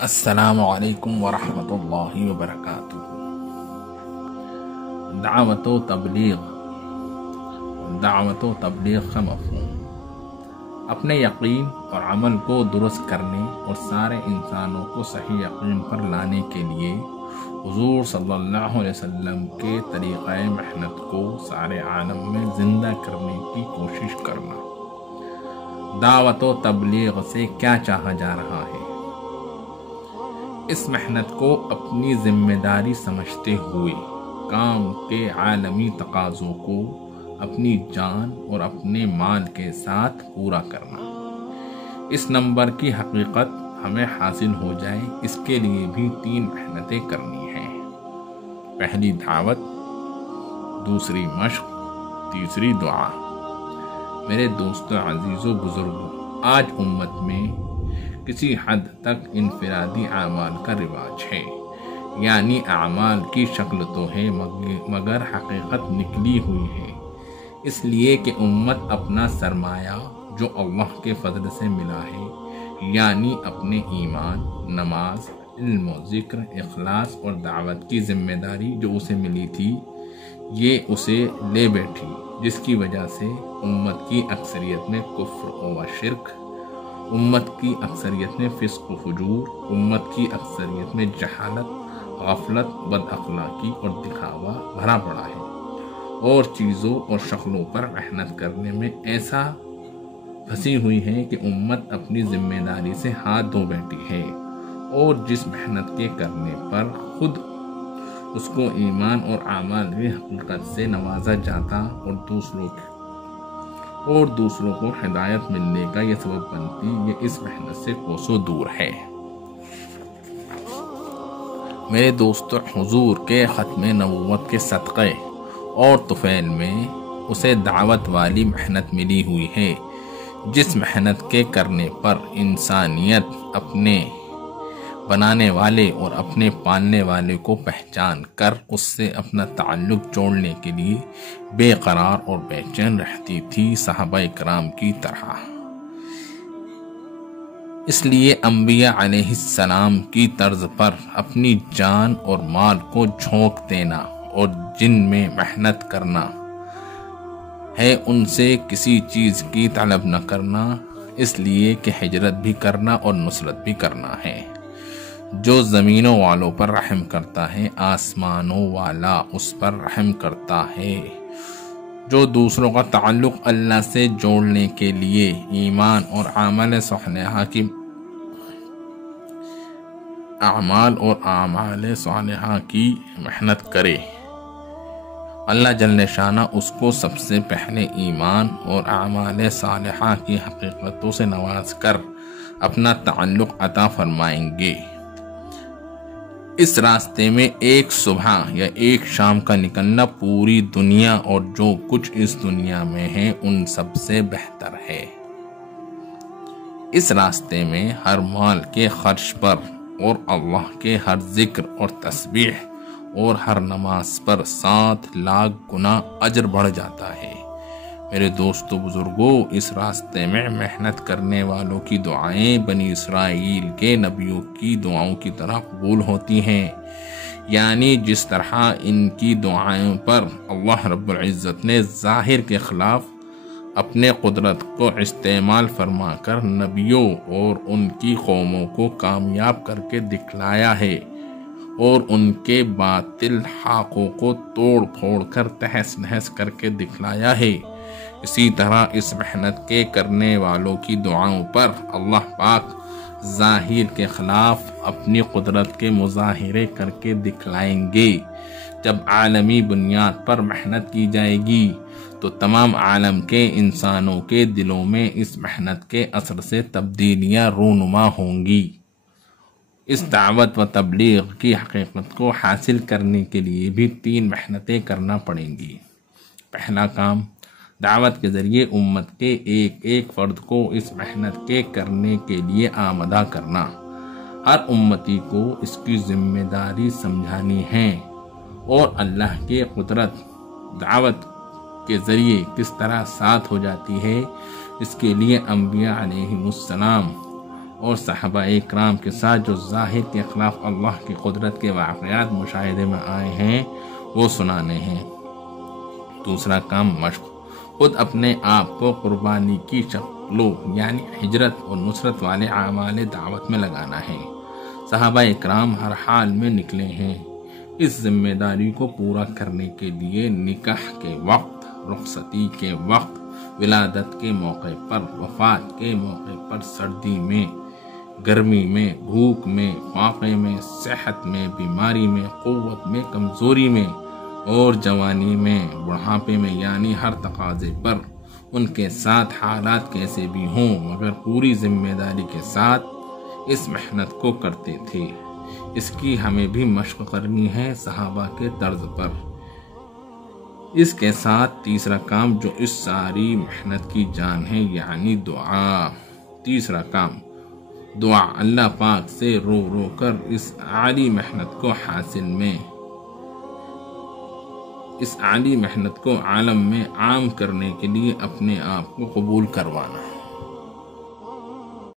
السلام علیکم ورحمۃ اللہ وبرکاتہ۔ دعوت و تبلیغ کا مفہوم اپنے یقین اور عمل کو درست کرنے اور سارے انسانوں کو صحیح یقین پر لانے کے لیے حضور صلی اللہ علیہ وسلم کے طریقہ محنت کو سارے عالم میں زندہ کرنے کی کوشش کرنا۔ دعوت و تبلیغ سے کیا چاہا جا رہا ہے؟ اس محنت کو اپنی ذمہ داری سمجھتے ہوئے کام کے عالمی تقاضوں کو اپنی جان اور اپنے مال کے ساتھ پورا کرنا۔ اس نمبر کی حقیقت ہمیں حاصل ہو جائے، اس کے لیے بھی 3 محنتیں کرنی ہیں۔ پہلی دعوت، دوسری مشق، تیسری دعا۔ میرے دوستو، عزیزو، بزرگوں، آج امت میں کسی حد تک انفرادی اعمال کا رواج ہے، یعنی اعمال کی شکل تو ہے مگر حقیقت نکلی ہوئی ہے، اس لیے کہ امت اپنا سرمایہ جو اللہ کے فضل سے ملا ہے، یعنی اپنے ایمان، نماز، علم و ذکر، اخلاص اور دعوت کی ذمہ داری جو اسے ملی تھی، یہ اسے لے بیٹھی، جس کی وجہ سے امت کی اکثریت میں کفر و شرک، امت کی اکثریت میں فسق و فجور، امت کی اکثریت میں جہالت، غفلت، بد اخلاقی اور دکھاوا بھرا پڑا ہے، اور چیزوں اور شکلوں پر محنت کرنے میں ایسا پھنسی ہوئی ہے کہ امت اپنی ذمہ داری سے ہاتھ دھو بیٹھی ہے، اور جس محنت کے کرنے پر خود اس کو ایمان اور اعمال کی حقیقت سے نوازا جاتا اور دوسروں کو ہدایت ملنے کا یہ سبب بنتی، یہ اس محنت سے کوسوں دور ہے۔ میرے دوستو، حضور کے ختم نبوت کے صدقے اور طفیل میں اسے دعوت والی محنت ملی ہوئی ہے، جس محنت کے کرنے پر انسانیت اپنے بنانے والے اور اپنے پالنے والے کو پہچان کر اس سے اپنا تعلق جوڑنے کے لیے بے قرار اور بے چین رہتی تھی، صحابہ کرام کی طرح۔ اس لیے انبیاء علیہ السلام کی طرز پر اپنی جان اور مال کو جھونک دینا اور جن میں محنت کرنا ہے ان سے کسی چیز کی طلب نہ کرنا، اس لیے کہ ہجرت بھی کرنا اور نصرت بھی کرنا ہے۔ جو زمینوں والوں پر رحم کرتا ہے، آسمانوں والا اس پر رحم کرتا ہے۔ جو دوسروں کا تعلق اللہ سے جوڑنے کے لیے ایمان اور اعمال صالحہ کی محنت کرے، اللہ جل شانہ اس کو سب سے پہلے ایمان اور اعمال صالحہ کی حقیقتوں سے نواز کر اپنا تعلق عطا فرمائیں گے۔ اس راستے میں ایک صبح یا ایک شام کا نکلنا پوری دنیا اور جو کچھ اس دنیا میں ہے ان سب سے بہتر ہے۔ اس راستے میں ہر مال کے خرچ پر اور اللہ کے ہر ذکر اور تسبیح اور ہر نماز پر 7 لاکھ گنا اجر بڑھ جاتا ہے۔ میرے دوستو، بزرگوں، اس راستے میں محنت کرنے والوں کی دعائیں بنی اسرائیل کے نبیوں کی دعاؤں کی طرح قبول ہوتی ہیں، یعنی جس طرح ان کی دعائوں پر اللہ رب العزت نے ظاہر کے خلاف اپنے قدرت کو استعمال فرما کر نبیوں اور ان کی قوموں کو کامیاب کر کے دکھلایا ہے اور ان کے باطل حقوں کو توڑ پھوڑ کر تہس نہس کر کے دکھلایا ہے، اسی طرح اس محنت کے کرنے والوں کی دعاؤں پر اللہ پاک ظاہر کے خلاف اپنی قدرت کے مظاہرے کر کے دکھلائیں گے۔ جب عالمی بنیاد پر محنت کی جائے گی تو تمام عالم کے انسانوں کے دلوں میں اس محنت کے اثر سے تبدیلیاں رونما ہوں گی۔ اس دعوت و تبلیغ کی حقیقت کو حاصل کرنے کے لیے بھی 3 محنتیں کرنا پڑیں گی۔ پہلا کام، دعوت کے ذریعے امت کے ایک ایک فرد کو اس محنت کے کرنے کے لیے آمادہ کرنا۔ ہر امتی کو اس کی ذمہ داری سمجھانی ہے اور اللہ کی قدرت دعوت کے ذریعے کس طرح ساتھ ہو جاتی ہے، اس کے لیے انبیاء علیہ السلام اور صحابہ اکرام کے ساتھ جو ظاہر کے خلاف اللہ کی قدرت کے واقعات مشاہدے میں آئے ہیں وہ سنانے ہیں۔ دوسرا کام مشق، خود اپنے آپ کو قربانی کی شکلوں یعنی ہجرت اور نصرت والے اعمال دعوت میں لگانا ہے۔ صحابہ اکرام ہر حال میں نکلے ہیں۔ اس ذمہ داری کو پورا کرنے کے لیے نکاح کے وقت، رخصتی کے وقت، ولادت کے موقع پر، وفات کے موقع پر، سردی میں، گرمی میں، بھوک میں، فاقے میں، صحت میں، بیماری میں، قوت میں، کمزوری میں اور جوانی میں، بڑھاپے میں، یعنی ہر تقاضے پر ان کے ساتھ حالات کیسے بھی ہوں مگر پوری ذمہ داری کے ساتھ اس محنت کو کرتے تھے۔ اس کی ہمیں بھی مشق کرنی ہے صحابہ کے طرز پر۔ اس کے ساتھ تیسرا کام جو اس ساری محنت کی جان ہے یعنی دعا۔ تیسرا کام دعا، اللہ پاک سے رو رو کر اس عالی محنت کو عالم میں عام کرنے کے لیے اپنے آپ کو قبول کروانا ہے۔